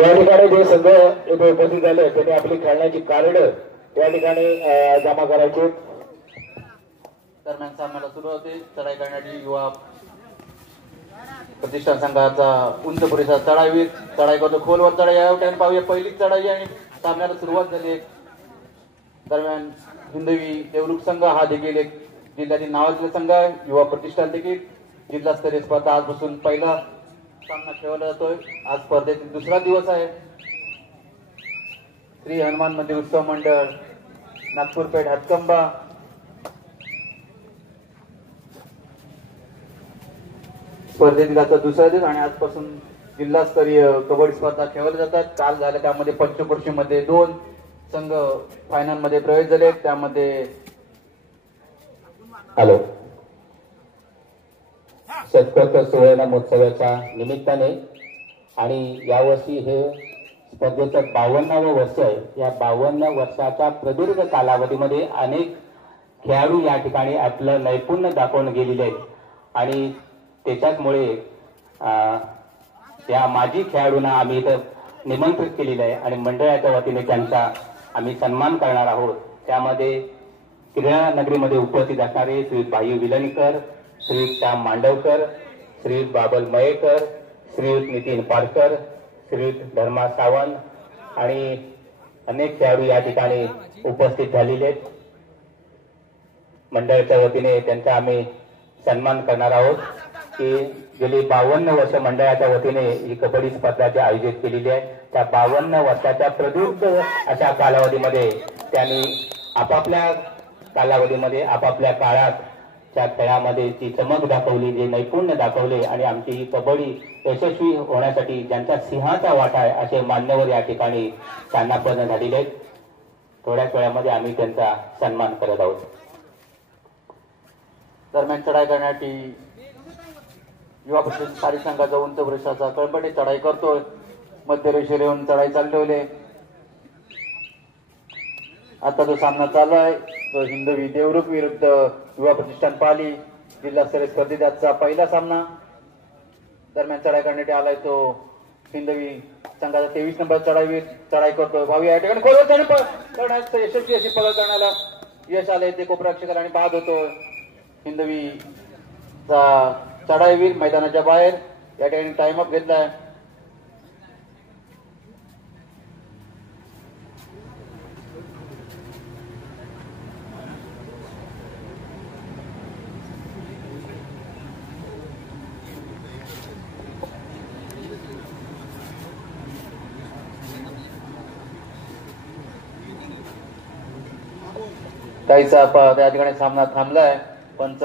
या ठिकाणी जे संघ इथे उपस्थित झाले त्यांनी आपली खेळण्याची कार्ड या ठिकाणी जमा करायची। दरम्यान सामन्याला सुरुवात होते। चढाई करण्याची युवा प्रतिष्ठान संघाचा उंच पुरेसा चढाईवीर चढाई करतो, खोलवर चढाई या ठिकाणी पाहूया पहिलीच चढाई आणि सामन्याला सुरुवात झाली। दरम्यान हिंदवी देवरुख संघ हा देखील एक जिल्ह्यातील नावाजलेला संघ आहे। युवा प्रतिष्ठान देखील जिल्हास्तरीय स्पर्धा आजपासून पहिला सामना खेळवला जातोय। आज स्पर्धेतील दुसरा दिवस आहे। श्री हनुमान मंदिर उत्सव मंडळ नागपूर पेठ हातकंबा स्पर्धेतील आता दुसरा दिवस आणि आजपासून जिल्हास्तरीय कबड्डी स्पर्धा खेळवल्या जातात। काल झाल्या त्यामध्ये पंचकृषी मध्ये 2 संघ फायनल मध्ये प्रवेश झाले। त्यामध्ये हॅलो शतकोत्तर सुवर्ण महोत्सवाच्या निमित्ताने आणि यावर्षी हे स्पर्धेचं 52वं वर्ष आहे। या 52 वर्षाच्या प्रदीर्घ कालावधीमध्ये अनेक खेळाडू या ठिकाणी आपलं नैपुण्य दाखवून गेलेले आहेत आणि त्याच्यामुळे त्या माजी खेळाडूंना आम्ही इथं निमंत्रित केलेलं आहे आणि मंडळाच्या वतीने त्यांचा आम्ही सन्मान करणार आहोत। त्यामध्ये क्रीडा नगरीमध्ये उपस्थित असणारे श्री भाई विलणकर, श्री श्याम मांडवकर, श्री बाबल मयेकर, श्री नितीन पारकर, श्री धर्मा सावंत आणि अनेक खेळाडू या ठिकाणी उपस्थित झालेले आहेत। मंडळाच्या वतीने त्यांचा आम्ही सन्मान करणार आहोत की गेली 52 वर्ष मंडळाच्या वतीने ही कबड्डी स्पर्धा जी आयोजित केलेली आहे त्या 52 वर्षाच्या प्रदीर्घ अशा कालावधीमध्ये त्यांनी आपापल्या कालावधीमध्ये आपापल्या काळाच्या खेळामध्ये ती चमक दाखवली, जे नैपुण्य दाखवले आणि आमची ही कबड्डी यशस्वी होण्यासाठी ज्यांचा सिंहाचा वाटा आहे असे मान्यवर या ठिकाणी स्थानापन्न झालेले आहेत। थोड्याच वेळामध्ये आम्ही त्यांचा सन्मान करत आहोत। दरम्यान चढाई करण्यासाठी युवा प्रतिष्ठान संघाचा उंच वृक्षाचा कळंबटे चढाई करतोय। मध्य रेषेवर येऊन चढाई चालवले। आता जो सामना चालू आहे तो हिंदवी देवरुख विरुद्ध युवा प्रतिष्ठान पाली जिल्हास्तरीय स्पर्धेचा पहिला सामना। दरम्यान चढाई करण्यासाठी आलाय तो हिंदवी संघाचा 23 नंबर चढाईवीर चढाई करतोय। भावी या ठिकाणी खोलवर करण्याचं यशस्वी अशी पकड करण्याला यश आले ते कोपरक्षक आणि बाद होतो। हिंदवीचा चढाईवीर मैदानाच्या बाहेर या ठिकाणी टाइम अप घेतलाय। काहीचा त्या ठिकाणी सामना थांबलाय। पंच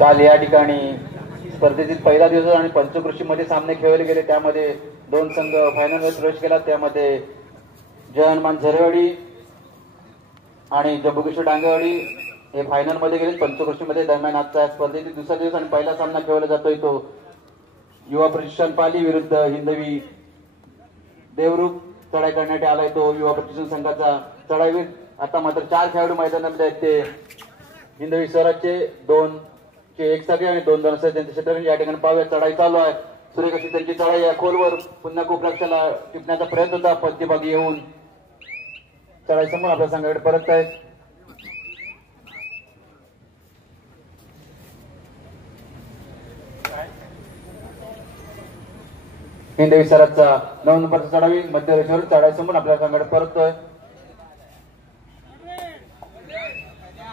काल या ठिकाणी स्पर्धेतील पहिला दिवस आणि पंचकृषी मध्ये सामने खेळले गेले। त्यामध्ये 2 संघ फायनल मध्ये प्रवेश केला। त्यामध्ये जय हनुमान झरेवाडी आणि जम्बुकेश्वर डांगेवाडी हे फायनल मध्ये गेले पंचकृषी मध्ये। दरम्यान आजचा स्पर्धेतील दुसरा दिवस आणि पहिला सामना खेळला जातोय तो युवा प्रतिष्ठान पाली विरुद्ध हिंदवी देवरुख चढाई करण्यासाठी आलाय तो युवा प्रतिष्ठान संघाचा चढाईवीर। आता मात्र 4 खेळाडू मैदानामध्ये आहेत। ते हिंदवी स्वराजचे 2 एक सगळे आणि 2 जण त्यांचे क्षेत्र या ठिकाणी पाहूया। चढाई चालू आहे। सुरेख अशी त्यांची चढाई आहे। खोलवर पुन्हा कोपरक्षकाला टिपण्याचा प्रयत्न होता। मध्यभागी येऊन चढाई समोर आपल्या संघाकडे परत आहेत। हिंदवी सराजचा 9 नंबरचा चढावी मध्य रेषेवर चढाई समोर आपल्या संघाकडे परततोय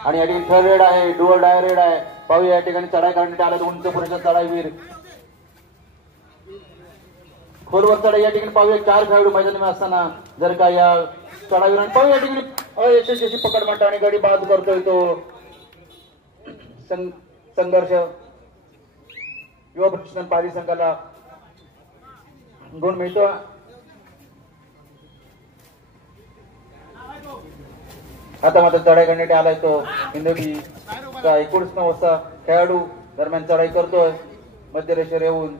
आणि या ठिकाणी थर्ड रेड आहे, डुअल डाय रेड आहे। पाहूया या ठिकाणी चढाई करण्यात आला उंच पुरेसा चढाईवीर खोलवर चढाई या ठिकाणी पाहूया। 4 खेळाडू मैदानामध्ये असताना जर का या चढाईवीरांनी पाहूया या ठिकाणी अयशस्वी पकड मारतो आणि गाडी बाद करतोय तो संघर्ष युवा प्रतिष्ठान पाली संघाला गुण मिळतो। आता मात्र चढाई करण्यासाठी आलाय तो हिंदवीचा 19 वाजता खेळाडू दरम्यान चढाई करतोय, मध्य रेषेवर येऊन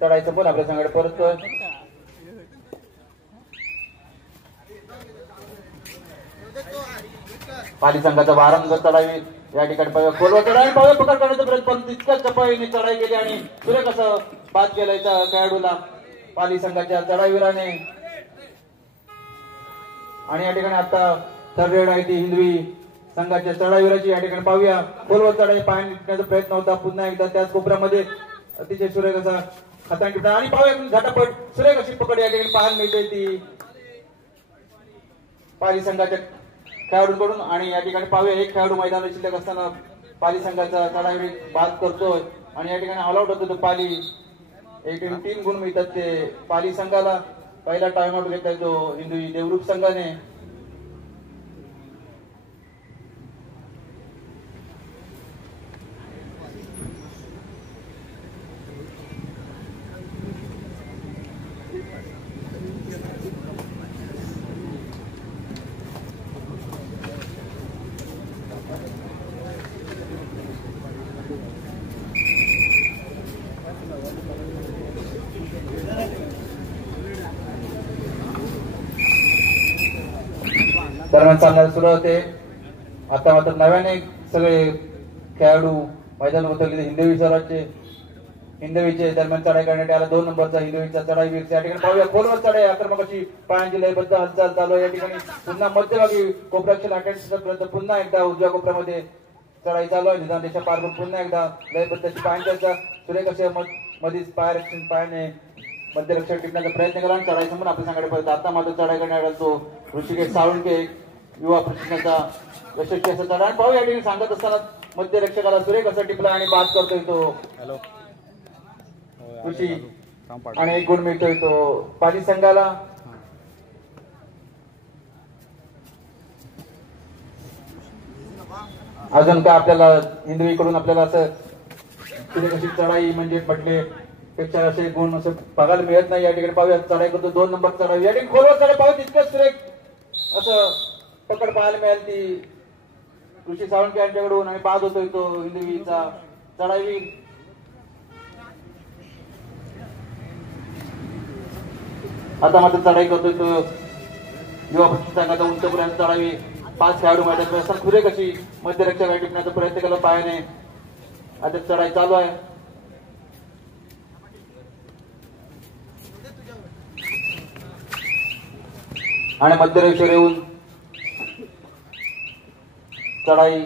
चढाई संपून आपल्या संघाकडे परततोय. पाली संघाचा वारंवार चढावी या ठिकाणी खोलवर चढाई पाहूया पकड करण्याचा प्रयत्न, पण तितक्याच चपळीने चढाई केली आणि सुरेख असं बाद केलं त्या खेळाडूला पाली संघाच्या चढाईवीराने. आणि या ठिकाणी आता थर्ड रेड आहे ती हिंदवी संघाच्या चढाईवीराची. या ठिकाणी पाहूया खोलवर चढाई पाय टिपण्याचा प्रयत्न होता पुन्हा एकदा त्याच कोपऱ्यामध्ये अतिशय सुरेख असा हाताने टिपणा आणि पाहूया झटापट सुरेख अशी पकड या ठिकाणी पाहायला मिळते ती पाली संघाच्या खेळाडूंकडून. आणि या ठिकाणी पाहूया एक खेळाडू मैदानात शिल्लक असताना पाली संघाचा चढाई बाद करतोय आणि या ठिकाणी ऑल आउट होतो तो पाली. 3 गुण मिळतात ते पाली संघाला. पहिला टाइम आउट घेतलाय तो हिंदवी देवरूप संघाने. दरम्यान सामना सुरू होते. आता मात्र नव्याने सगळे खेळाडू मैदान उतरले. हिंदवीचे दरम्यान चढाई करण्यात आला. 2 नंबरचा हिंदवीचा चढाईवीर या ठिकाणी पाहूया खोलवर चढाई आक्रमक अशी पायांची लयबद्ध हालचाल चालू आहे. या ठिकाणी पुन्हा मध्यभागी कोपऱ्याच्या लाटांचा प्रयत्न, पुन्हा एकदा उजव्या कोपऱ्यामध्ये चढाई चालू आहे. निदान देशा पार पुन्हा एकदा लयबद्ध पायांच्या सुरेख असे मधीच पायरक्षण पायाने मध्यरक्षक टिपण्याचा प्रयत्न केला आणि चढाई समोर आपल्या संघाकडे परत. आता मात्र चढाई करण्यात आला तो ऋषिकेश साळुंके युवा प्रशिक्षणाचा यशस्वी असा चढाई. पाहू या ठिकाणी सांगत असताना मध्यरक्षकाला सुरेख असा टिपला आणि बाद करतोय तो ऋषी आणि 1 गुण मिळतोय तो पाली संघाला. अजून काय आपल्याला हिंदवीकडून आपल्याला असं कशी चढाई म्हणजे म्हटले पेक्षा असे गुण असं बघायला मिळत नाही. या ठिकाणी पाहूया चढाई करतो 2 नंबर चढाई. या ठिकाणी खोलवर चढाई पाहू तितकंच सुरेख असं पकड पाहायला मिळाली ती ऋषी सावंत यांच्याकडून आणि बाद होतोय तो हिंदवीचा चढाईवीर. आता मात्र चढाई करतोय तो युवा प्रशिक्षकाचा उंचपर्यंत चढावी. 5 खेळाडू मैदानात असं सुरेख अशी मध्यरक्षक टिपण्याचा प्रयत्न केला पायाने. आता चढाई चालू आहे. आणि मध्यरेषेवर येऊन चढाई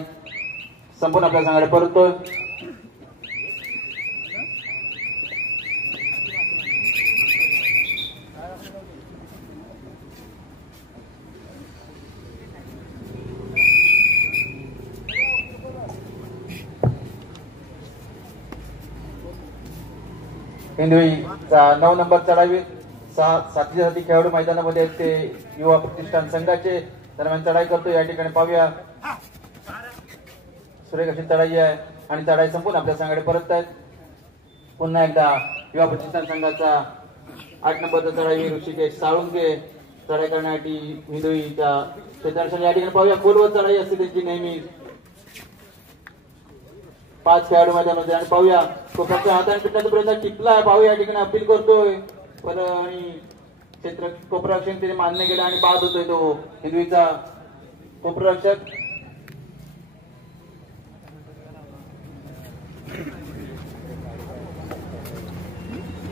संपूर्ण आपल्या संघाकडे परततोय. हिंदवीचा 9 नंबर चढावी. 7 खेळाडू मैदानामध्ये आहेत ते युवा प्रतिष्ठान संघाचे. दरम्यान चढाई करतो. या ठिकाणी पाहूया सुरेख अशी चढाई आहे आणि चढाई संपून आपल्या संघाकडे परत आहेत. पुन्हा एकदा युवा प्रतिष्ठान संघाचा 8 नंबरचा चढाई ऋषिकेश साळुंके चढाई करण्यासाठी हिंदवीच्या क्षेत्रासाठी. या ठिकाणी पाहूया खोलवर चढाई असते त्यांची नेहमी. 5 खेळाडू मैदानामध्ये आणि पाहूया कोपऱ्याच्या हाताने पिटण्याचा प्रयत्न टिपला आहे. पाहूया या ठिकाणी अपील करतोय पण आणि क्षेत्र कोपररक्षक त्याने मान्य केलं आणि बाद होतोय तो हिंदवीचा कोपररक्षक.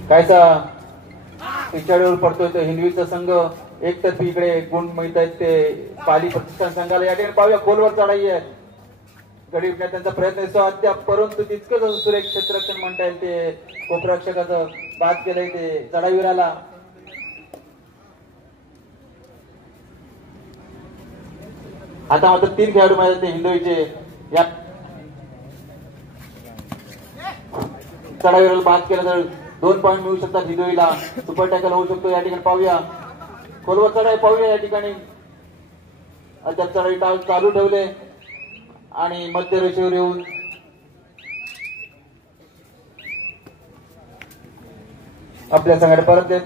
कायचा पिछाडीवर पडतोय तो हिंदवीचा संघ. एकतर्फी इकडे गुण मिळत आहेत ते पाली प्रतिष्ठान संघाला. या ठिकाणी पाहूया खोलवर चढाई आहे. गडी त्यांचा प्रयत्न दिसतो अद्याप परंतु तितकंच सुरेख क्षेत्ररक्षण म्हणता येईल ते कोपररक्षकाचं बाद केलंय ते चढाईवीराला. आता मात्र 3 खेळाडू माहिती ते हिंदवीचे. या चढाईवीराला बाद केलं तर 2 पॉईंट मिळू शकतात हिंदवीला. सुपर टॅकल होऊ शकतो. या ठिकाणी पाहूया खोलवर चढाई पाहूया. या ठिकाणी अद्याप चढाई चालू ठेवले आणि मध्य रेषेवर येऊन आपल्या संघाकडे परत येत.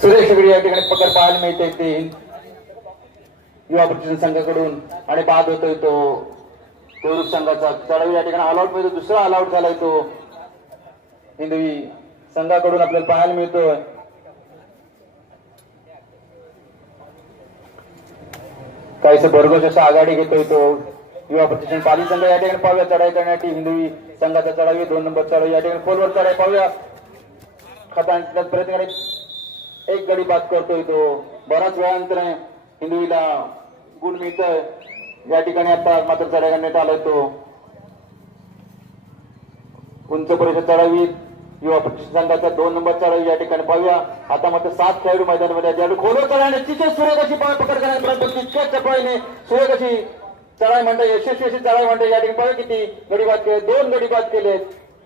सुरेश शिगडी या ठिकाणी पकड पाहायला मिळते ते युवा प्रतिष्ठान संघाकडून आणि बाद होतोय तो देवरुख संघाचा चढावी या ठिकाणी ऑल आउट मिळतो. दुसरा ऑल आउट झालाय तो हिंदवी संघाकडून आपल्याला पाहायला मिळतोय. काहीस भरघोस आघाडी घेतोय तो युवा प्रतिष्ठान पाली संघ या ठिकाणी पाहूया. चढाई करण्यासाठी हिंदवी संघाचा चढावी 2 नंबर चढावी या ठिकाणी खोलवर चढाई पाहूया. खतांचा प्रयत्न करत एक गडी बाद करतोय तो. बराच वेळानंतर हिंदवीला गुण मिळतोय या ठिकाणी. आता मात्र चढाई करण्यात आलाय तो उंच परिषद चढावी युवा प्रतिष्ठान संघाचा 2 नंबर चढावी या ठिकाणी पाहूया. आता मात्र 7 खेळाडू मैदानामध्ये ज्यावेळी खोलवर चढाई तिथे सुरेख अशी पकड करण्यात तितक्याच चपळीने सुरेख अशी चढाई म्हणतात यशस्वी अशी चढाई म्हणतात. या ठिकाणी पाहूया किती गडी बाद केले. 2 गडी बाद केले.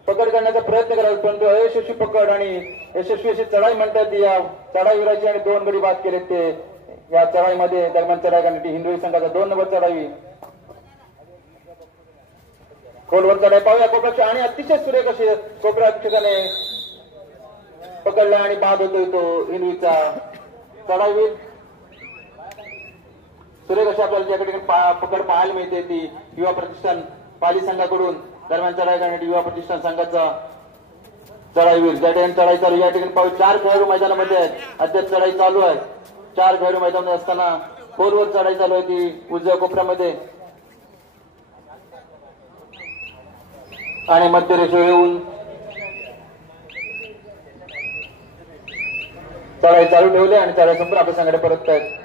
पकड करण्याचा प्रयत्न करावा परंतु अयशस्वी पकड आणि यशस्वी अशी चढाई म्हणतात या चढाईवीराची आणि 2 गडी बाद केले ते या चढाईमध्ये. दरम्यान चढाई करण्यासाठी हिंदवी संघाचा 2 नंबर चढावी खोलवर चढाई पाहूया. कोपराक्ष आणि अतिशय सुरेख अशी कोपराक्षकाने पकडला आणि बाद होतोय तो हिंदवीचा चढाईवीर. सुरेख अशी आपल्याला ज्या ठिकाणी पकड पाहायला मिळते ती युवा प्रतिष्ठान पाली संघाकडून. दरम्यान चढाई करण्यासाठी युवा प्रतिष्ठान संघाचा चढाईवीर ज्या ठिकाणी चढाई चालू या ठिकाणी पाहू. 4 खेळाडू मैदानामध्ये आहेत. अद्याप चढाई चालू आहे. 4 खेळाडू मैदानामध्ये असताना खोलवर चढाई चालू आहे ती उजव्या कोपऱ्यामध्ये आणि मध्य रेषेवर येऊन चढाई चालू ठेवली आणि चढाई संपूर्ण आपल्या संघाकडे परत आहेत.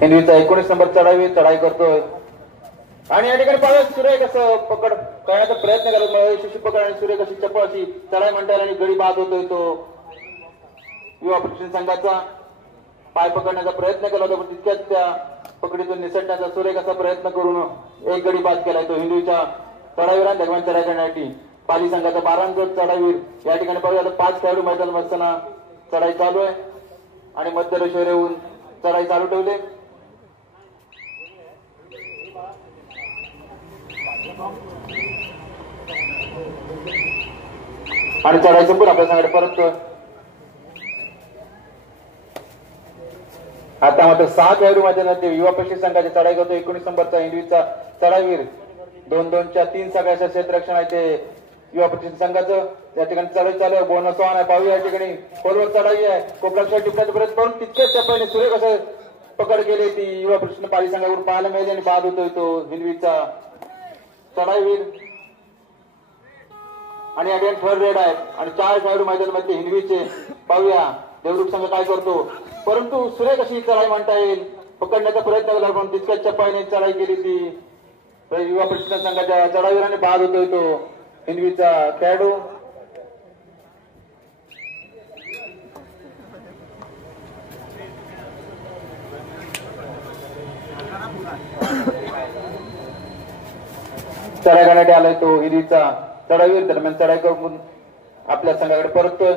हिंदवीचा 19 नंबर चढाई करतोय आणि या ठिकाणी पाहूया सुरेख असं पकड करण्याचा प्रयत्न करत यशस्वी पकड आणि सुरेख अशी चपळ अशी चढाई म्हणतात आणि गडी बाद होतोय तो युवा प्रतिष्ठान संघाचा. पाय पकडण्याचा प्रयत्न केला होता पण तितक्याच त्या पकडीतून निसटण्याचा सुरेख असा प्रयत्न करून एक गडी बाद केलाय तो हिंदवीच्या चढाईवीर. दरम्यान चढाई करण्यासाठी पाली संघाचा 12 नंबर चढाईवीर या ठिकाणी पाहूया. 5 खेळाडू मैदान असताना चढाई चालू आहे आणि मध्य रेषेवर येऊन चढाई चालू ठेवले आणि चढाई संपूर्ण आपल्या संघाकडे परत. आता मात्र 6 खेळाडू मैदानात युवा प्रशिक्षण संघाची चढाई करतो. 19 नंबरचा हिंदवीचा चढाईवीर 2-2च्या 3 सगळ्याच्या क्षेत्ररक्षण आहे ते युवा प्रशिक्षण संघाचं. या ठिकाणी चढाई चालू आहे. बोनस ऑन आहे. पाहूया या ठिकाणी खोलवर चढाई आहे. कोपराक्षर टिपण्याचा प्रयत्न करून तितकेच चपळीने सुरेख असं पकड केली ती युवा प्रशिक्षण पाली संघाकडून पाहायला मिळेल आणि बाद होतोय तो हिंदवीचा चढाईवीर. आणि या ठिकाणी थर्ड रेड आहे आणि 4 खेळाडू मैदानामध्ये हिंदवीचे. पाहूया देवरुख संघ काय करतो परंतु सुरेख अशी चढाई म्हणता येईल. पकडण्याचा प्रयत्न केला पण तितक्याच चपळीने चढाई केली ती युवा प्रशिक्षण संघाच्या चढाईवीराने बाद होतोय तो हिंदवीचा खेळाडू. चढाई करण्यासाठी आलाय तो हिंदवीचा चढाईवीर. दरम्यान चढाई करून आपल्या संघाकडे परततोय.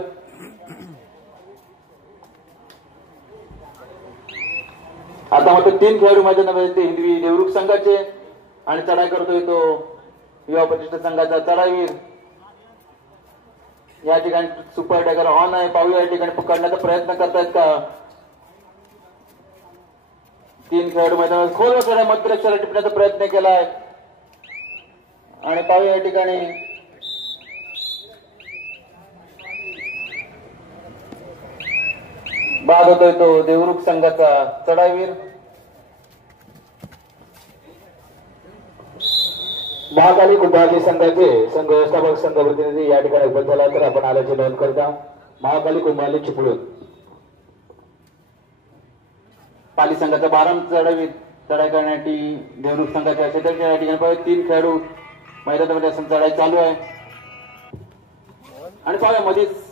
आता मात्र 3 खेळाडू मैदानामध्ये ते हिंदवी देवरुख संघाचे आणि चढाई करतोय तो युवा प्रतिष्ठान संघाचा चढाईवीर. या ठिकाणी सुपर टॅगर ऑन आहे. पाहूया या ठिकाणी पकडण्याचा प्रयत्न करतायत का 3 खेळाडू मैदानात खोलवर चढाई मध्य रेषेवर टिपण्याचा प्रयत्न केलाय आणि पाहूया या ठिकाणी बाद होतोय तो देवरुख संघाचा चढाईवीर. महाकाली कुंभारली संघाचे संघ व्यवस्थापक संघ प्रतिनिधी या ठिकाणी उपस्थित झाला तर आपण आल्याची नोंद करता. महाकाली कुंभारली चिपळूण पाली संघाचा 12 चढाईवीर चढाई करण्यासाठी देवरुख संघाच्या क्षेत्राच्या या ठिकाणी पाहूया 3 खेळाडू मैदानामध्ये असं चढाई चालू आहे आणि पाहूया मध्येच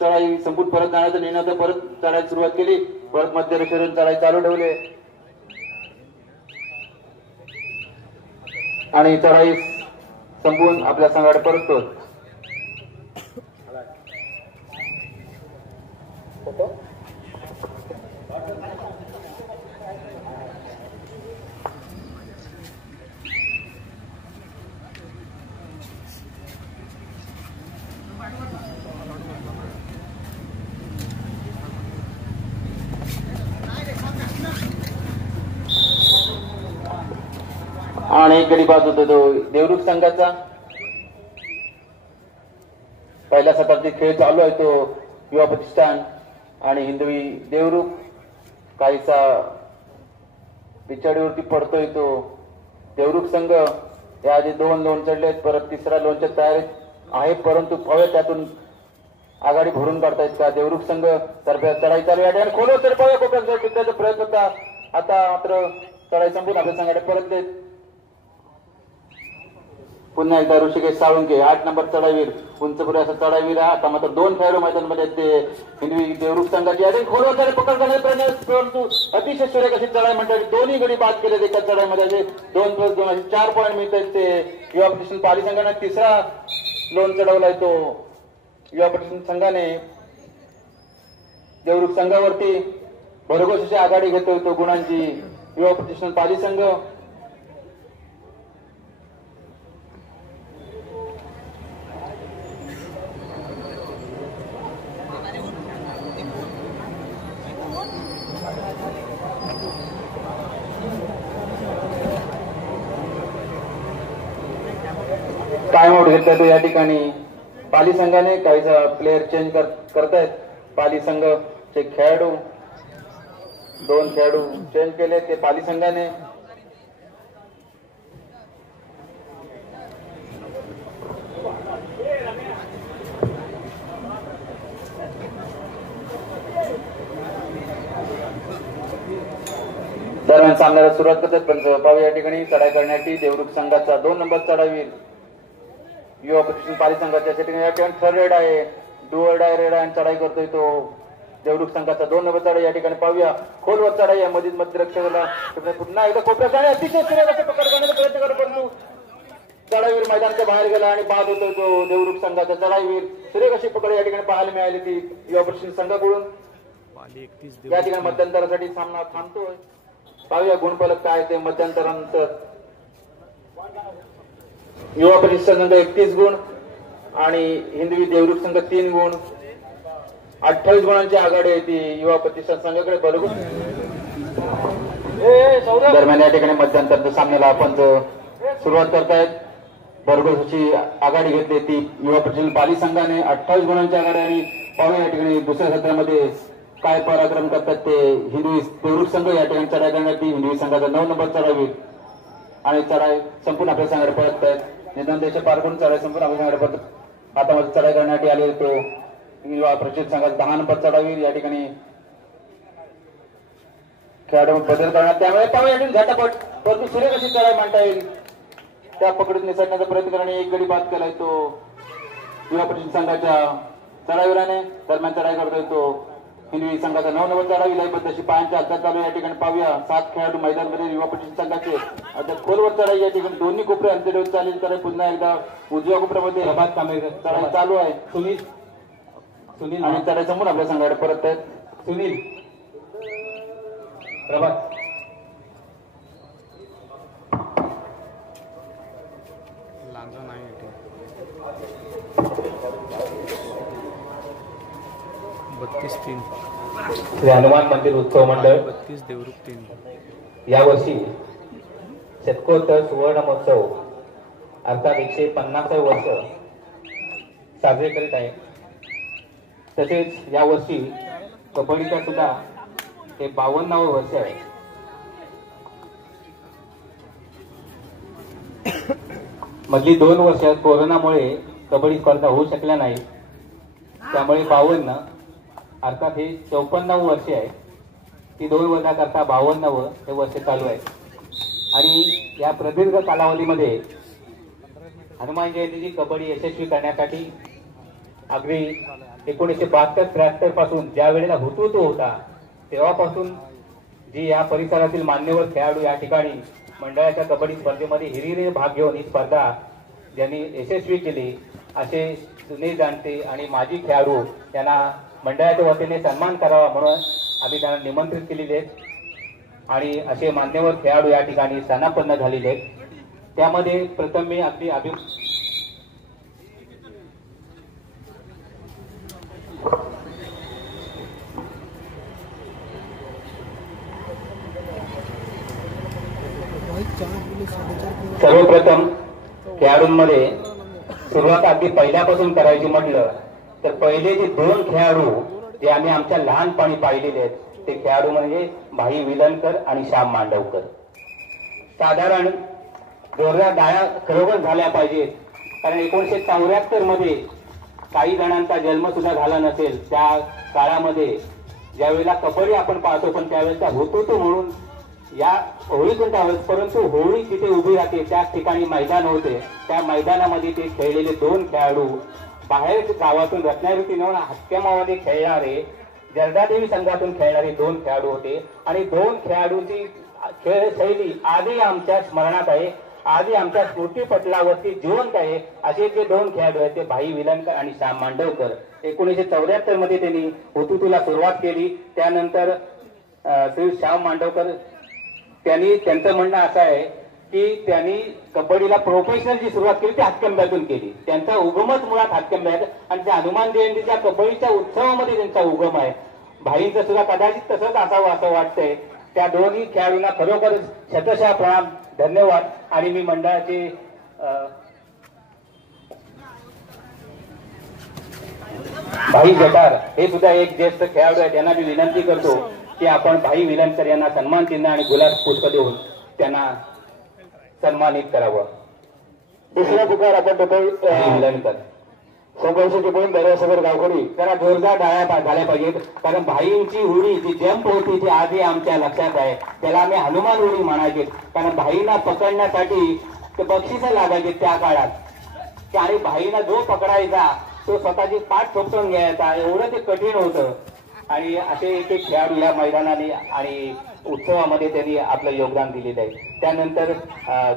चढाई संपूर्ण परत जाण्याचा निर्णय होता. परत चढाई सुरुवात केली. परत मध्य रेषेवरून चढाई चालू ठेवले आणि चढाई संपून आपल्या संघाकडे परततो. आणि एक गडी बाद होतो तो देवरुख संघाचा. पहिल्या सत्रातील खेळ चालू आहे तो युवा प्रतिष्ठान आणि हिंदवी देवरुख काहीसा पिछाडीवरती पडतोय तो देवरुख संघ. याआधी 2 लोण चढलेत, परत तिसरा लोणच्या तयारीत आहे, परंतु पवे त्यातून आघाडी भरून काढतायत का देवरुख संघ. तर चढाई चालू आहे आणि खोलवर तर पवे कोपऱ्यात टिकण्याचा प्रयत्न होता. आता मात्र चढाई संपून आपल्या संघाकडे परत देत. पुन्हा एकदा ऋषिकेश साळुंके 8 नंबर चढावीर उंचपुरी असा चढावीर. आता मात्र 2 खेळाडू मैदानामध्ये ते हिंदवी देवरुख संघाची आणि खोलवर पकड करण्याचा प्रयत्न, परंतु अतिशय सुरेख अशी चढाई म्हणतात. दोन्ही गडी बाद केले एका चढाईमध्ये. 2+2 असे 4 पॉईंट मिळतात ते युवा प्रतिष्ठान पाली संघाने. तिसरा लोण चढवलाय तो युवा प्रतिष्ठान संघाने देवरुख संघावरती. भरघोस अशी आघाडी घेतोय तो गुणांची युवा प्रतिष्ठान पाली संघ. टाइम आउट घेतला तो या ठिकाणी पाली संघाने. काहीसा प्लेअर चेंज करतायत पाली संघाचे खेळाडू. 2 खेळाडू चेंज केले ते पाली संघाने. दरम्यान सामन्याला सुरुवात करतात पण पाहू या ठिकाणी चढाई करण्यासाठी देवरुख संघाचा 2 नंबर चढावीर युवा प्रतिष्ठान पाली संघाच्या ठिकाणी या ठिकाणी थर्ड रेड आहे, डुअल डाय रेड आहे. चढाई करतोय तो देवरुख संघाचा 2 नंबर चढाई या ठिकाणी पाहूया. खोलवर चढाई आहे मधील मध्यरक्षकाला पुन्हा एकदा कोपऱ्यात आणि अतिशय सुरेख असे पकड करण्याचा प्रयत्न करत, परंतु चढाईवीर मैदानाच्या बाहेर गेला आणि बाद होतोय तो देवरुख संघाचा चढाईवीर. सुरेख अशी पकड या ठिकाणी पाहायला मिळाली ती युवा प्रतिष्ठान संघाकडून. या ठिकाणी मध्यंतरासाठी सामना थांबतोय. पाहूया गुणफलक काय ते मध्यंतरानंतर. युवा प्रतिष्ठान संघ 31 गुण आणि हिंदवी देवरुख संघ 3 गुण. 28 गुणांची आघाडी आहे ती युवा प्रतिष्ठान संघाकडे. बरोबर दरम्यान या ठिकाणी मध्यंतराच्या सामन्याला आपण सुरुवात करतायत. बरोबर अशी आघाडी घेतली ती युवा प्रतिष्ठान पाली संघाने 28 गुणांची आघाडी. आणि पाहूया या ठिकाणी दुसऱ्या सत्रामध्ये काय पराक्रम करतात ते हिंदवी देवरुख संघ. या ठिकाणी चढाई करण्यात हिंदवी संघाचा 9 नंबर चढावीर आणि चढाई संपूर्ण आपल्या संघाकडे परत आहेत. निदान त्याच्या पार करून चढाई संपूर्ण आपल्या संघाकडे परत आता मध्ये चढाई करण्यासाठी आले तो युवा प्रतिष्ठान संघाचा 10 नंबर चढावीर. या ठिकाणी खेळाडू बदल करण्यात त्यामुळे पाहूया या ठिकाणी झटापट, परंतु सुरेख अशी चढाई मांडता येईल त्या पकडून निसटण्याचा प्रयत्न करण्याने एक गडी बाद केलाय तो युवा प्रतिष्ठान संघाच्या चढावीराने. दरम्यान चढाई करतोय तो हिंदवी संघाचा 9 नंबर चढावी लयबद्ध पायांच्या हातात चालू. या ठिकाणी पाहूया 7 खेळाडू मैदानामध्ये युवा प्रतिष्ठान संघाचे. आता खोलवर चढाई या ठिकाणी दोन्ही कोपरे अंतर्गत चालेल. तर पुन्हा एकदा उजव्या कोपऱ्यामध्ये चढाई चालू आहे. सुनील आणि चढाई समोर आपल्या संघाकडे परत आहेत. सुनील प्रभात श्री हनुमान मंदिर उत्सव मंडळ 32 देवरुख 3 यावर्षी शतकोत्तर सुवर्ण महोत्सव अर्थात 150 वर्ष साजरे करीत आहे. तसेच यावर्षी कबड्डीचा सुद्धा हे 52वे वर्ष आहे. मधली 2 वर्ष कोरोनामुळे कबड्डी स्पर्धा होऊ शकल्या नाही. त्यामुळे 52 अर्थात हे 54वे वर्ष आहे. ती 2 वर्षा करता 52वे हे वर्ष चालू आहे. आणि या प्रदीर्घ कालावधीमध्ये हनुमान जयंतीची कबड्डी यशस्वी करण्यासाठी अगदी 1972-73 पासून ज्या वेळेला हुतुतू होता तेव्हापासून जी या परिसरातील मान्यवर खेळाडू या ठिकाणी मंडळाच्या कबड्डी स्पर्धेमध्ये हिरिरीने भाग घेऊन ही स्पर्धा ज्यांनी यशस्वी केली असे जुने जाणते आणि माजी खेळाडू यांना मंडळाच्या वतीने सन्मान करावा म्हणून आम्ही त्यांना निमंत्रित केलेले आहेत. आणि असे मान्यवर खेळाडू या ठिकाणी स्थानापन्न झालेले आहेत. त्यामध्ये प्रथम मी अगदी भाई 4 किलो 4.5 खेळाडूंमध्ये सुरुवात अगदी पहिल्यापासून करायची म्हटलं तर पहिले जे 2 खेळाडू जे आम्ही आमच्या लहानपणी पाहिलेले आहेत ते खेळाडू म्हणजे भाई विलनकर आणि श्याम मांडवकर. साधारण जोरदार डाया खरोखर झाल्या पाहिजेत, कारण 1974 मध्ये काही जणांचा जन्म सुद्धा झाला नसेल. त्या काळामध्ये ज्यावेळेला कबड्डी आपण पाहतो पण त्यावेळेला होतो म्हणून या होळी पण त्यावेळेस, परंतु होळी जिथे उभी राहते त्या ठिकाणी मैदान होते. त्या मैदानामध्ये ते खेळलेले 2 खेळाडू बाहेर गावातून रत्नागिरी नवून हक्क्यामध्ये खेळणारे जर्दादेवी संघातून खेळणारे 2 खेळाडू होते. आणि 2 खेळाडूंची खेळ शैली आजही आमच्या स्मरणात आहे, आजही आमच्या स्मृतीपटलावरती जिवंत आहे. असे जे 2 खेळाडू आहेत ते भाई विलनकर आणि श्याम मांडवकर. 1974 मध्ये त्यांनी हुतुतूला सुरुवात केली. त्यानंतर श्री श्याम मांडवकर त्यांचं म्हणणं असं आहे की त्यांनी कबड्डीला प्रोफेशनलची सुरुवात केली ती हातकंब्यातून केली. त्यांचा उगमच मुळात हातकंब्यात आणि त्या हनुमान जयंतीच्या कबड्डीच्या उत्सवामध्ये त्यांचा उगम आहे. भाईंचं सुद्धा कदाचित तसंच असावं असं वाटतंय. त्या दोन्ही खेळाडूंना खरोखर शतशः प्रणाम, धन्यवाद. आणि मी मंडळाचे भाई जटार हे सुद्धा एक ज्येष्ठ खेळाडू आहे, त्यांना मी विनंती करतो की आपण भाई विलनकर यांना सन्मान चिन्ह आणि गुलाब पुष्प देऊन त्यांना सन्मानित करावं. दुसरा पुकार आपण देतो विलनकर संघर्षाचे पण दर्यासगर गावकरी जरा जोरदार डाळ्या झाल्या पाहिजेत, कारण भाईंची उडी जी जंप होती ती आजही आमच्या लक्षात आहे. त्याला आम्ही हनुमान उडी म्हणायचे, कारण भाईंना पकडण्यासाठी ते बक्षीस लागायचे त्या काळात. आणि भाईंना जो पकडायचा तो स्वतःची पाठ थोपटून घ्यायचा, एवढं ते कठीण होतं. आणि असे एक खेळाडू या मैदानाने आणि उत्सवामध्ये त्यांनी आपलं योगदान दिलेलं आहे. त्यानंतर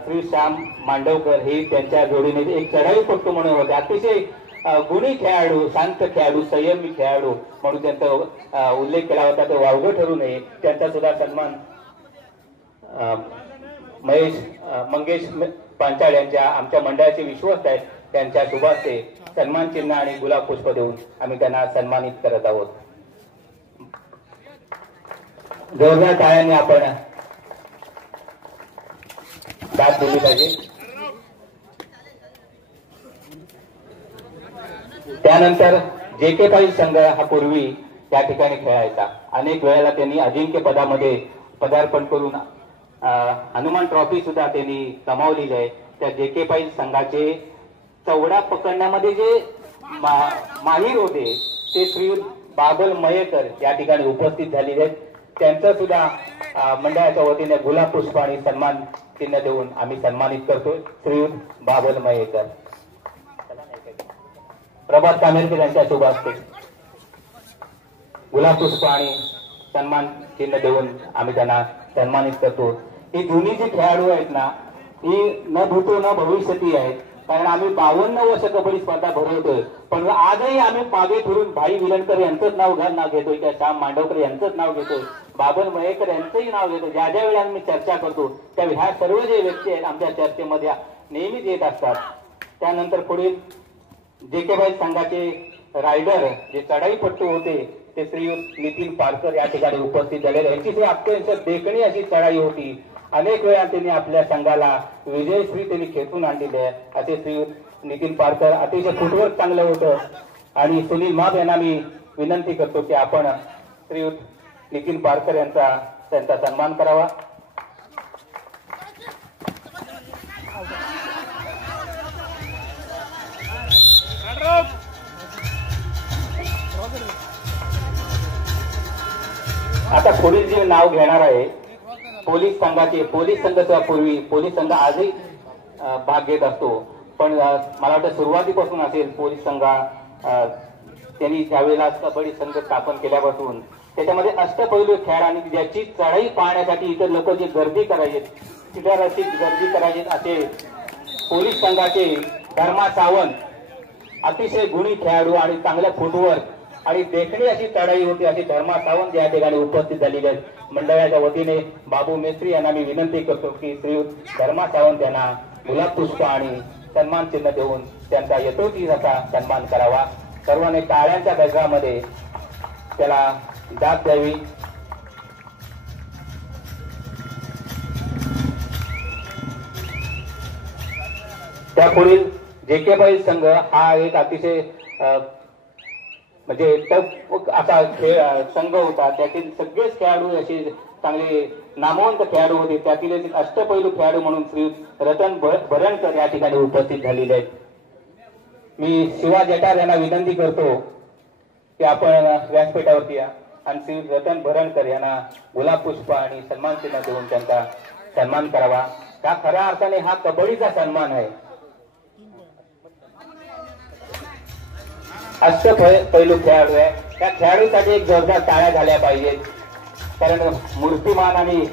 श्री श्याम मांडवकर हे त्यांच्या जोडीने एक चढाईपट्टू म्हणून होते. अतिशय गुणी खेळाडू, शांत खेळाडू, संयमी खेळाडू म्हणून त्यांचा उल्लेख केला होता. तो वावगं ठरू नये. त्यांचा सुद्धा सन्मान मंगेश पांचाळ यांच्या आमच्या मंडळाचे विश्वस्त आहेत, त्यांच्या शुभास्ते सन्मान चिन्ह आणि गुलाब पुष्प देऊन आम्ही त्यांना सन्मानित करत आहोत. जोरदार टाळ्यांनी आपण दाद दिली पाहिजे. त्यानंतर जेके पाटील संघ हा पूर्वी त्या ठिकाणी खेळायचा. अनेक वेळेला त्यांनी अजिंक्य पदामध्ये पदार्पण करून हनुमान ट्रॉफी सुद्धा त्यांनी कमावलेली आहे. त्या जेके पाटील संघाचे चवडा पकडण्यामध्ये जे माहीर होते ते श्री बाबल मयेकर या ठिकाणी उपस्थित झालेले आहेत. त्यांचं सुद्धा मंडळाच्या वतीने गुलाब पुष्प आणि सन्मान चिन्ह देऊन आम्ही सन्मानित करतो. श्री बाबल मयेकर, प्रभात कामेरकर यांच्या शुभ हस्ते गुलाब पुष्प आणि सन्मान चिन्ह देऊन आम्ही त्यांना सन्मानित करतो. ही दोन्ही जे खेळाडू आहेत ना, ही न भूतो न भविष्यती आहेत. कारण आम्ही 52 वर्ष कबड्डी स्पर्धा भरवतोय, पण आजही आम्ही मागे फिरून भाई विलनकर यांचंच नाव घेतोय, त्या श्याम मांडवकर यांचंच नाव घेतोय, बाबल मयेकर यांचंही नाव घेतो. ज्या ज्या वेळेला आम्ही चर्चा करतो त्यावेळी ह्या सर्व जे व्यक्ती आहेत आमच्या चर्चेमध्ये नेहमीच येत असतात. त्यानंतर पुढील जेकेबाई संघाचे रायडर जे चढाईपट्टू होते ते श्री नितीन पारकर या ठिकाणी उपस्थित झालेले. यांची अत्यंत देखणी अशी चढाई होती. अनेक वेळा त्यांनी आपल्या संघाला विजयश्री त्यांनी खेचून आणलेले आहे. असे श्री नितीन पारकर, अतिशय फुटवर्क चांगलं होतं. आणि सुनील माप यांना मी विनंती करतो की आपण श्री नितीन पारकर त्यांचा सन्मान करावा. आता पुढील जे नाव घेणार आहे पोलीस संघाचे, पोलीस संघ पूर्वी पोलीस संघ आजही भाग घेत असतो, पण मला वाटतं सुरुवातीपासून असेल पोलीस संघ त्यांनी त्यावेळेला कबड्डी संघ स्थापन केल्यापासून त्याच्यामध्ये अष्टपैलू खेळ आणि ज्याची चढाई पाहण्यासाठी इतर लोक जी गर्दी करायचे तिथे गर्दी करायचे असे पोलीस संघाचे धर्मा सावंत, अतिशय गुणी खेळाडू आणि चांगल्या फुटवर्क आणि देखणी अशी चढाई होती. अशी धर्मा सावंत या ठिकाणी उपस्थित झालेले आहेत. मंडळाच्या वतीने बाबू मेस्त्री यांना मी विनंती करतो की श्री धर्मा सावंत यांना गुलाब पुष्प आणि सन्मान चिन्ह देऊन त्यांचा यथोचित असा सन्मान करावा. सर्वांनी टाळ्यांच्या गजरामध्ये त्याला दाद द्यावी. त्यापुढील जेकेबाई संघ हा एक अतिशय म्हणजे टफ असा संघ होता. त्यातील सगळेच खेळाडू असे चांगले नामवंत खेळाडू होते. त्यातील एक अष्टपैलू खेळाडू म्हणून श्री रतन भरणकर या ठिकाणी उपस्थित झालेले आहेत. मी शिवा जटार यांना विनंती करतो की आपण व्यासपीठावरती या आणि श्री रतन भरणकर यांना गुलाब पुष्प आणि सन्मान चिन्ह देऊन त्यांचा सन्मान करावा. हा खऱ्या अर्थाने हा कबड्डीचा सन्मान आहे. अष्टपैलू खेळाडू आहे. त्या खेळाडूसाठी एक जोरदार टाळ्या झाल्या पाहिजेत. कारण मूर्तिमान आणि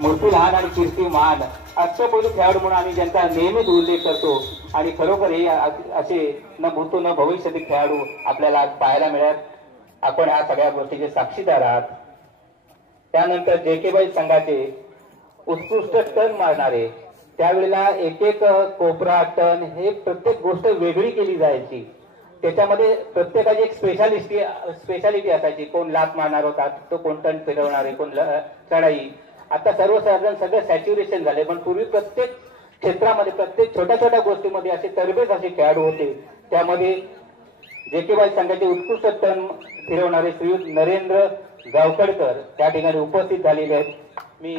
मूर्ती लहान आणि कीर्ती महान अष्टपैलू खेळाडू म्हणून आम्ही ज्यांचा नेहमीच उल्लेख करतो आणि खरोखर हे असे न भूतो न भविष्यातील खेळाडू आपल्याला पाहायला मिळत. आपण ह्या सगळ्या गोष्टीचे साक्षीदार आहात. त्यानंतर जेकेबाई संघाचे उत्कृष्ट टर्न मारणारे त्यावेळेला एक एक कोपरा टर्न हे प्रत्येक गोष्ट वेगळी केली जायची. त्याच्यामध्ये प्रत्येकाची एक स्पेशालिटी असायची. कोण लात मारणार होता, तो कोण टर्न फिरवणारे, कोण चढाई. आता सर्वसाधारण सगळं सॅच्युरेशन झाले. पण पूर्वी प्रत्येक क्षेत्रामध्ये प्रत्येक छोट्या छोट्या गोष्टीमध्ये असे तरबेज असे खेळाडू होते. त्यामध्ये जेकेबाई संघाचे उत्कृष्ट टर्न फिरवणारे श्री नरेंद्र गावखडकर त्या ठिकाणी उपस्थित झालेले आहेत. मी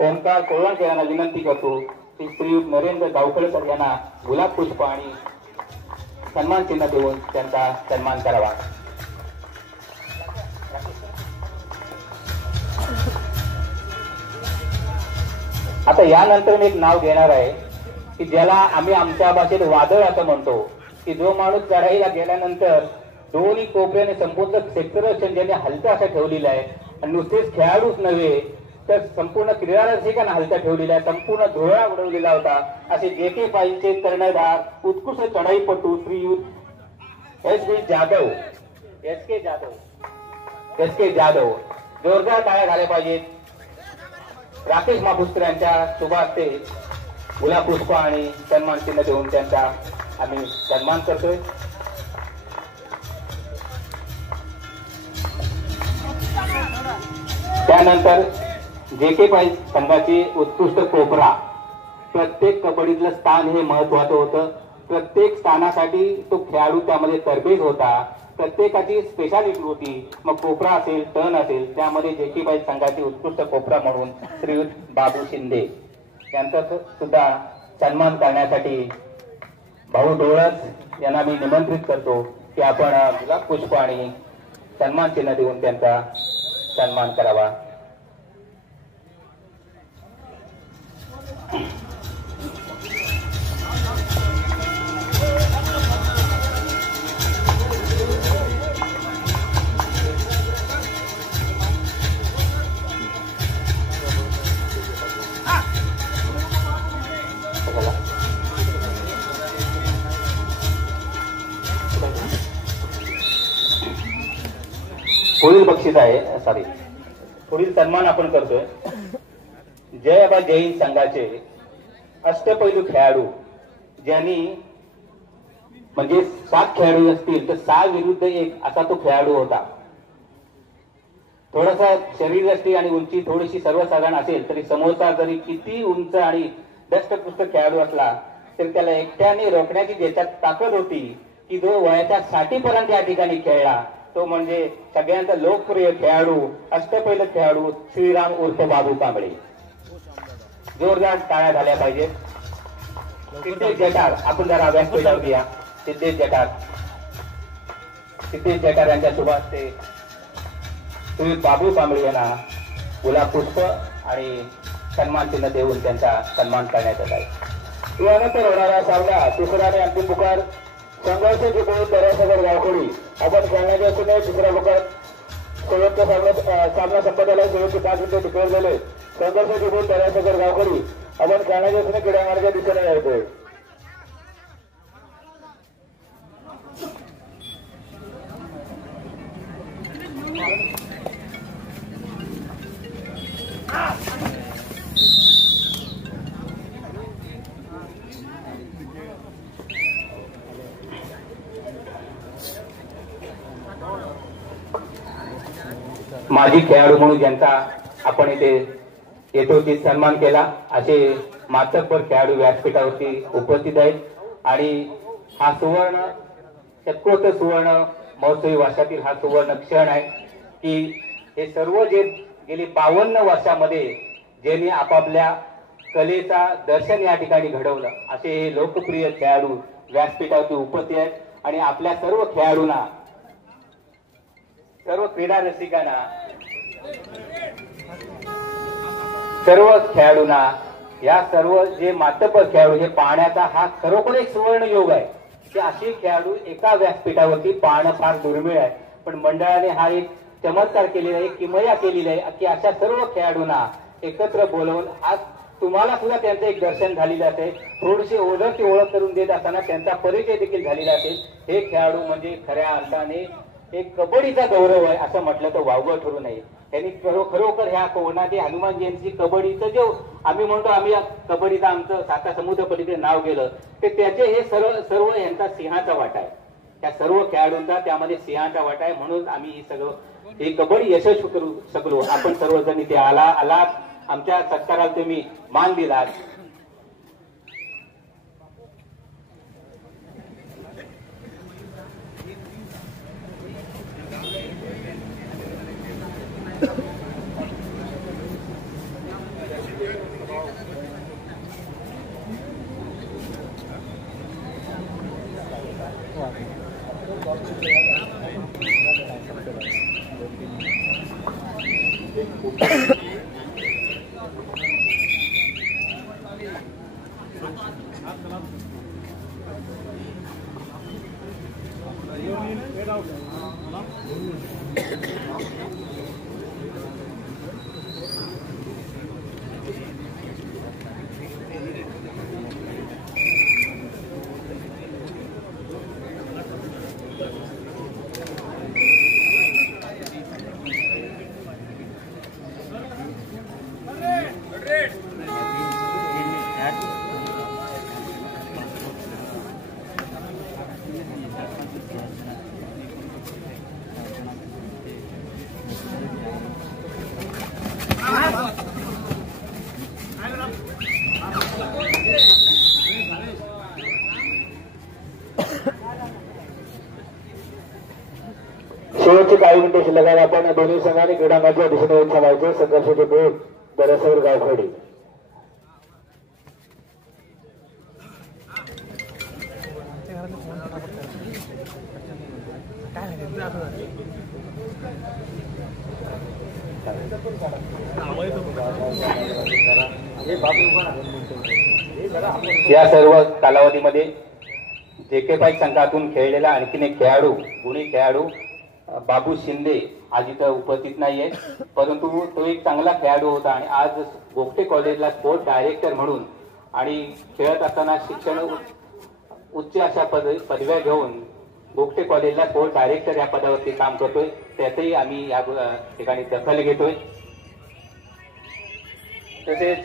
ओंकार कोळवणकर यांना विनंती करतो की श्री नरेंद्र गावखडकर यांना गुलाब पुष्प आणि सन्मान चिन्ह देऊन त्यांचा सन्मान करावा. आता यानंतर मी एक नाव घेणार आहे की ज्याला आम्ही आमच्या भाषेत वादळ असं म्हणतो. की जो माणूस चढाईला गेल्यानंतर दोन्ही कोपऱ्याने संपूर्ण क्षेत्ररक्षण ज्याने हलका असं ठेवलेलं आहे. आणि नुसतेच खेळाडूच नव्हे तर संपूर्ण क्रीडा रसिकांना हलका ठेवलेला आहे. संपूर्ण धुळा उडवलेला होता. असे जेकेबाईचे कर्णधार उत्कृष्ट चढाईपटू श्रीयुत एस के जाधव जोरदार टाळ्या झाल्या पाहिजेत. राकेश माफुस्कर यांच्या शुभ हस्ते गुलाब पुष्प आणि सन्मान चिन्ह देऊन त्यांचा आम्ही सन्मान करतोय. त्यानंतर जेकेबाई संघाची उत्कृष्ट कोपरा. प्रत्येक कबड्डीतलं स्थान हे महत्वाचं होतं. प्रत्येक स्थानासाठी तो खेळाडू त्यामध्ये तरबेज होता. प्रत्येकाची स्पेशालिटी होती. मग कोपरा असेल, टर्न असेल, त्यामध्ये जेकेबाई संघाची उत्कृष्ट कोपरा म्हणून श्री बाबू शिंदे यांचा सुद्धा सन्मान करण्यासाठी भाऊ डोळस यांना मी निमंत्रित करतो की आपण गुलाब पुष्प आणि सन्मान चिन्ह देऊन त्यांचा सन्मान करावा. पुढील बक्षीस आहे पुढील सन्मान आपण करतोय. जय हिंद संघाचे अष्टपैलू खेळाडू ज्यांनी म्हणजे 7 खेळाडू असतील तर 6 विरुद्ध 1 असा तो खेळाडू होता. थोडासा शरीरयष्टी आणि उंची थोडीशी सर्वसाधारण असेल तरी समोरचा जरी किती उंच आणि दष्टपुष्ट खेळाडू असला तरी त्याला एकट्याने रोखण्याची ज्याच्यात ताकद होती की जो वयाच्या 60 पर्यंत या ठिकाणी खेळला तो म्हणजे सगळ्यांचा लोकप्रिय खेळाडू अष्टपैलू खेळाडू श्रीराम उर्फ बाबू कांबळे. जोरदार टाळ्या झाल्या पाहिजेत. सिद्धेश जटार आपण जरा व्यासपीठावर घ्या. सिद्धेश जटार यांच्या शुभ हस्ते श्री बाबू कांबळे यांना गुलाब पुष्प आणि सन्मान चिन्ह देऊन त्यांचा सन्मान करण्यात येत आहे. यानंतर होणारा सामना तिसरा आणि अंतिम पुकार संघर्ष जिंकून दर्यासागर गावखडी. आपण खेळण्याच्या असून तिसरा पुकार सामना संपदाला शेवटचे 5 मिनिटे डिक्लेअर झाले. संघर्ष जिंकून दर्यासागर गावखडी. आपण खेळण्याच्या असून क्रीडांगणाच्या दिशेने जायचोय. माजी खेळाडू म्हणून ज्यांचा आपण इथे येतो ती सन्मान केला असे मातब्बर खेळाडू व्यासपीठावरती उपस्थित आहेत. आणि हा सुवर्ण शतकोत्तर सुवर्ण महोत्सवी वर्षातील हा सुवर्ण क्षण आहे की हे सर्व जे गेली 52 वर्षामध्ये ज्यांनी आपापल्या कलेचा दर्शन या ठिकाणी घडवलं असे हे लोकप्रिय खेळाडू व्यासपीठावरती उपस्थित आहेत आणि आपल्या सर्व खेळाडूंना सर्व क्रीडा रसिकांना सर्व खेळाडूंना या सर्व जे मातब्बर खेळाडू हे पाहण्याचा हा खरोखर एक सुवर्ण योग आहे की असे खेळाडू एका व्यासपीठावरती पाहणं फार दुर्मिळ आहे. पण मंडळाने हा एक चमत्कार केलेला आहे, किमया केलेली आहे की अशा सर्व खेळाडूंना एकत्र बोलवून आज तुम्हाला सुद्धा त्यांचं एक दर्शन झालेलं असेल, थोडीशी ओळख करून देत असताना त्यांचा परिचय देखील झालेला असेल. हे खेळाडू म्हणजे खऱ्या अर्थाने एक कबड्डीचा गौरव आहे असं म्हटलं तर वावगं ठरू नये. त्यांनी खरोखर ह्या कोणाची हनुमान जयंती कबड्डीचं जे आम्ही म्हणतो आम्ही कबड्डीचं आमचं साता समुद्र पलीकडे नाव गेलं ते त्याचे हे सर्व यांचा सिंहाचा वाटा आहे. त्या सर्व खेळाडूंचा त्यामध्ये सिंहाचा वाटा आहे. म्हणून आम्ही ही कबड्डी यशस्वी करू शकलो. आपण सर्वजण इथे आलात, आमच्या सत्काराला तुम्ही मान दिलात. शेवटची काही मिनिटे शिल्लक आहेत. आपण दोन्ही संघाने क्रीडांगणाच्या दिशेने चालायचे. संघर्षाचे खेळ दरसवर गावखडी. या सर्व कालावधीमध्ये जेके5 संघातून खेळलेला आणखीन एक खेळाडू गुणी खेळाडू बाबू शिंदे आज इथं उपस्थित नाहीये, परंतु तो एक चांगला खेळाडू होता आणि आज गोगटे कॉलेजला स्पोर्ट डायरेक्टर म्हणून आणि खेळत असताना शिक्षण उच्च अशा पदव्या घेऊन गोगटे कॉलेजला स्पोर्ट डायरेक्टर या पदावरती काम करतोय. त्यातही आम्ही या ठिकाणी दखल घेतोय. तसेच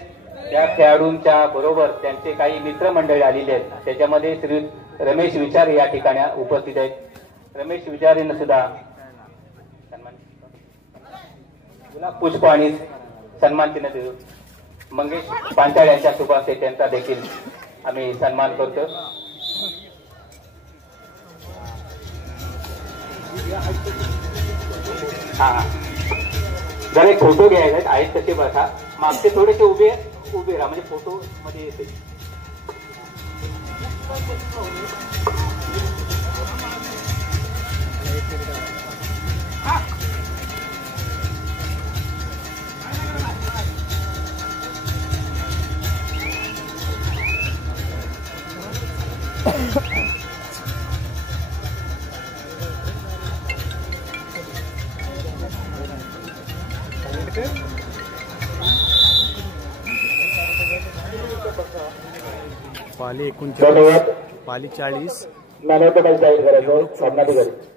त्या खेळाडूंच्या बरोबर त्यांचे काही मित्रमंडळी आलेले आहेत. त्याच्यामध्ये श्री रमेश विचार या ठिकाणी उपस्थित आहेत. रमेश विचारेनं सुद्धा गुलाब पुष्प आणि सन्मान चिन्ह देऊ. मंगेश पांचाळ यांच्या सुभाषे त्यांचा देखील आम्ही सन्मान करतो. हा जरा एक फोटो घ्यायचे आहेत तसे बसा. मागचे थोडेसे उभे राहा म्हणजे फोटो मध्ये येते. पाली 39 पाली 40 नाणेफेक जाहीर करायचं.